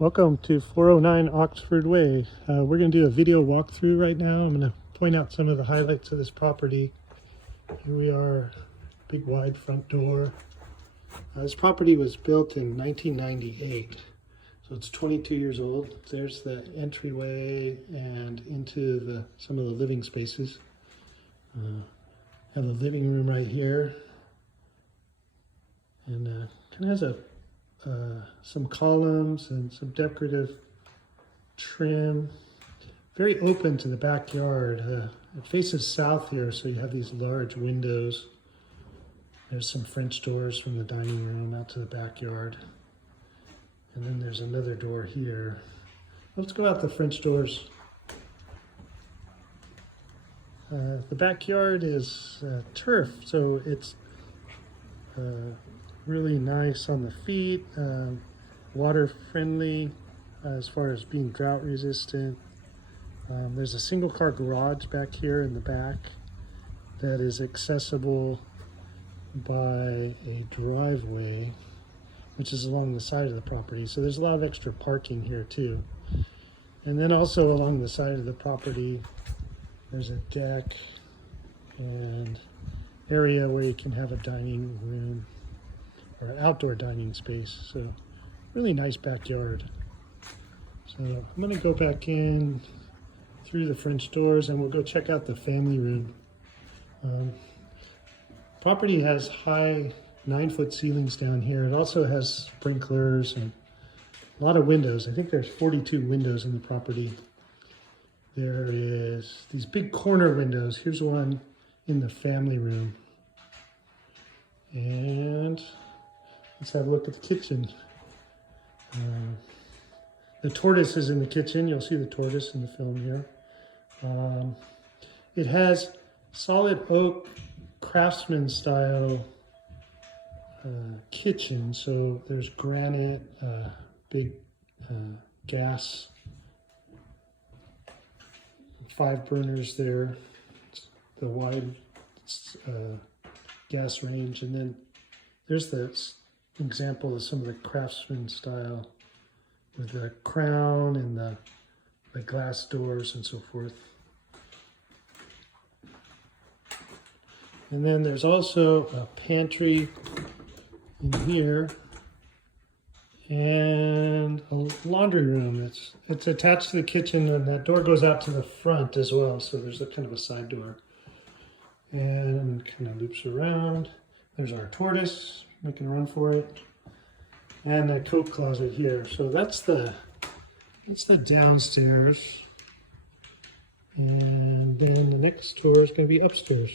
Welcome to 409 Oxford Way. We're going to do a video walkthrough right now. I'm going to point out some of the highlights of this property. Here we are, big wide front door. This property was built in 1998, so it's 22 years old. There's the entryway and into some of the living spaces. Have the living room right here, and kind of has some columns and some decorative trim. Very open to the backyard. It faces south here, so you have these large windows. There's some French doors from the dining room out to the backyard. And then there's another door here. Let's go out the French doors. The backyard is turf, so it's really nice on the feet, water friendly as far as being drought resistant. There's a single car garage back here in the back that is accessible by a driveway, which is along the side of the property. So there's a lot of extra parking here too. And then also along the side of the property, there's a deck and area where you can have a dining room or an outdoor dining space. So really nice backyard. So I'm going to go back in through the French doors and we'll go check out the family room. Property has high 9-foot ceilings down here. It also has sprinklers and a lot of windows. I think there's 42 windows in the property. There is these big corner windows. Here's one in the family room. And let's have a look at the kitchen. The tortoise is in the kitchen. You'll see the tortoise in the film here. It has solid oak craftsman style kitchen. So there's granite, big gas, 5 burners there. The wide gas range, and then there's the example of some of the craftsman style with the crown and the glass doors and so forth. And then there's also a pantry in here and a laundry room. It's attached to the kitchen, and that door goes out to the front as well, so there's a kind of a side door. And kind of loops around. There's our tortoise making a run for it, and a coat closet here. So that's the downstairs, and then the next tour is going to be upstairs.